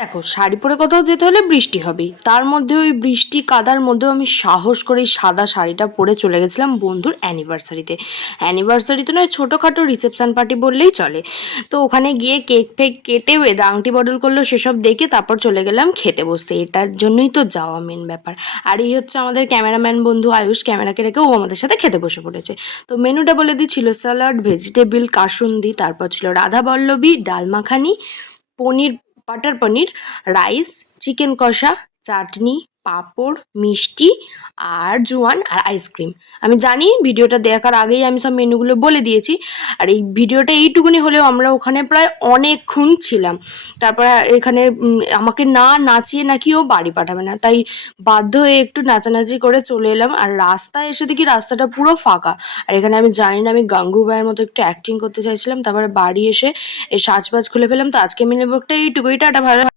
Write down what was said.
দেখো, শাড়ি পরে কোথাও যেতে হলে বৃষ্টি হবেই, তার মধ্যে ওই বৃষ্টি কাদার মধ্যেও আমি সাহস করে এই সাদা শাড়িটা পরে চলে গেছিলাম বন্ধুর অ্যানিভার্সারিতে নয়, ছোটোখাটো রিসেপশন পার্টি বললেই চলে। তো ওখানে গিয়ে কেক ফেক কেটে ওয়েদা আংটি বদল করলো, সেসব দেখে তারপর চলে গেলাম খেতে বসতে। এটার জন্যই তো যাওয়া মেন ব্যাপার। আর এই হচ্ছে আমাদের ক্যামেরাম্যান বন্ধু আয়ুষ, ক্যামেরাকে রেখে ও আমাদের সাথে খেতে বসে পড়েছে। তো মেনুটা বলে দিই, ছিল স্যালাড, ভেজিটেবিল কাসুন্দি, তারপর ছিল রাধা বল্লভী, ডাল মাখানি, পনির, বাটার পনির, রাইস, চিকেন কষা, চাটনি, পাঁপড়, মিষ্টি আর জোয়ান আর আইসক্রিম। আমি জানি ভিডিওটা দেখার আগেই আমি সব মেনুগুলো বলে দিয়েছি, আর এই ভিডিওটা এইটুকুনি হলেও আমরা ওখানে প্রায় অনেকক্ষণ ছিলাম। তারপর এখানে আমাকে না নাচিয়ে নাকি ও বাড়ি পাঠাবে না, তাই বাধ্য হয়ে একটু নাচানাচি করে চলে এলাম। আর রাস্তায় এসে দেখি রাস্তাটা পুরো ফাঁকা। আর এখানে আমি জানি না, আমি গাঙ্গুবাইয়ের মতো একটু অ্যাক্টিং করতে চাইছিলাম। তারপরে বাড়ি এসে এই সাজবাজ খুলে ফেললাম। তো আজকে মিলে ব্লগটা এইটুকুই, টাটা, ভালো।